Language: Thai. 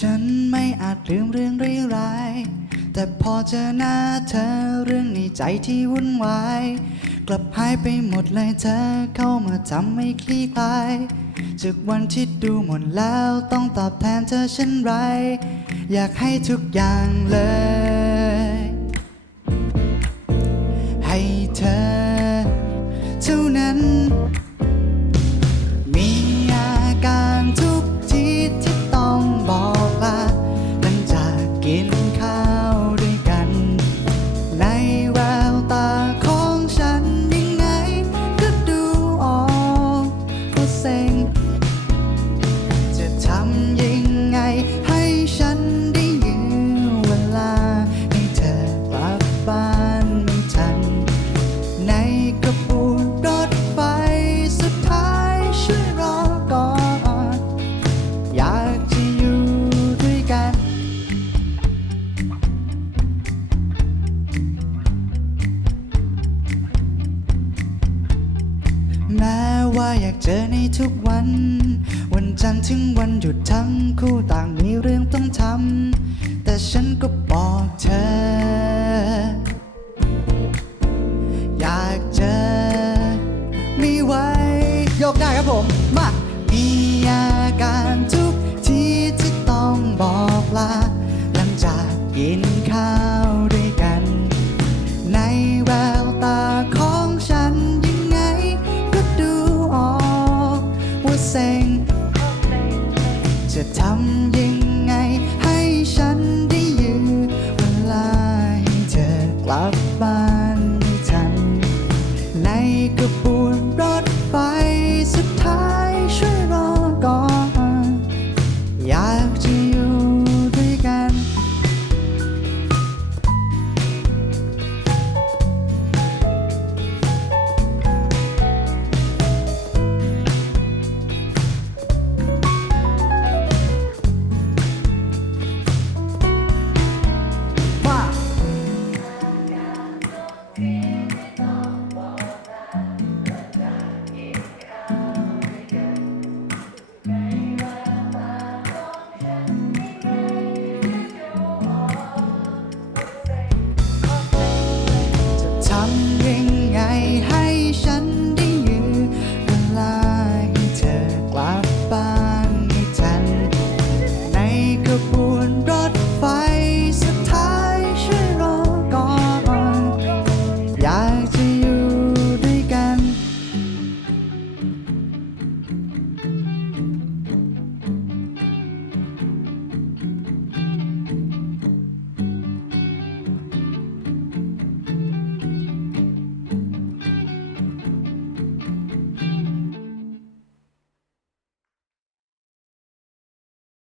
ฉันไม่อาจลืมเรื่องร้ายๆแต่พอเจอหน้าเธอเรื่องในใจที่วุ่นวาย กลับหายไปหมดเลยเธอเข้ามาทำให้คลี่คลาย จากวันที่ดูหมดแล้วต้องตอบแทนเธอเช่นไร อยากให้ทุกอย่างเลย ให้เธอ ว่าอยากเจอในทุกวัน วันจันทร์ถึงวันหยุดทั้งคู่ต่างมีเรื่องต้องทำ แต่ฉันก็บอกเธอ อยากเจอไม่ไหว ยกได้ครับผม มา มีอาการทุกทีที่ต้องบอกลา หลังจากกินข้าว จ